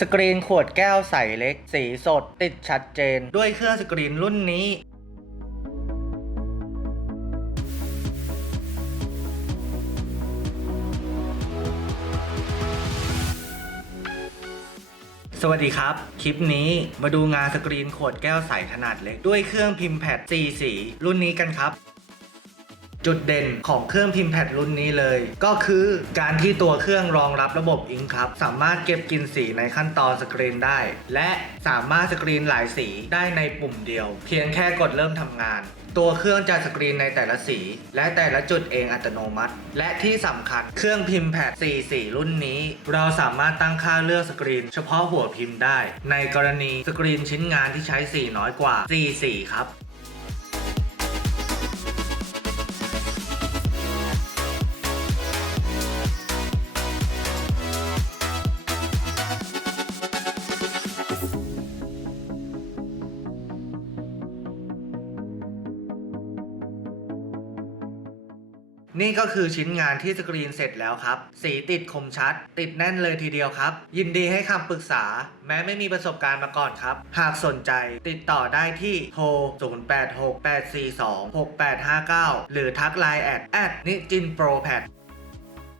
สกรีนขวดแก้วใสเล็ก สีสด ติดชัดเจน ด้วยเครื่องสกรีนรุ่นนี้ สวัสดีครับ คลิปนี้มาดูงานสกรีนขวดแก้วใสขนาดเล็ก ด้วยเครื่องพิมพ์แพดสีสี รุ่นนี้กันครับ จุดเด่นของเครื่องพิมพ์แพดรุ่นนี้เลย ก็คือการที่ตัวเครื่องรองรับระบบอิงครับ สามารถเก็บกินสีในขั้นตอนสกรีนได้ และสามารถสกรีนหลายสีได้ในปุ่มเดียว เพียงแค่กดเริ่มทำงาน ตัวเครื่องจะสกรีนในแต่ละสี และแต่ละจุดเองอัตโนมัติ และที่สำคัญเครื่องพิมพ์แพด4สีรุ่นนี้ เราสามารถตั้งค่าเลือกสกรีน เฉพาะหัวพิมพ์ได้ ในกรณีสกรีนชิ้นงานที่ใช้สีน้อยกว่า4สีครับ นี่ก็คือชิ้นงานที่สกรีนเสร็จแล้วครับ สีติดคมชัด ติดแน่นเลยทีเดียวครับ ยินดีให้คำปรึกษา แม้ไม่มีประสบการณ์มาก่อนครับ หากสนใจติดต่อได้ที่โทร 0868426859 หรือทักไลน์แอดแอดนิจินโปรแพด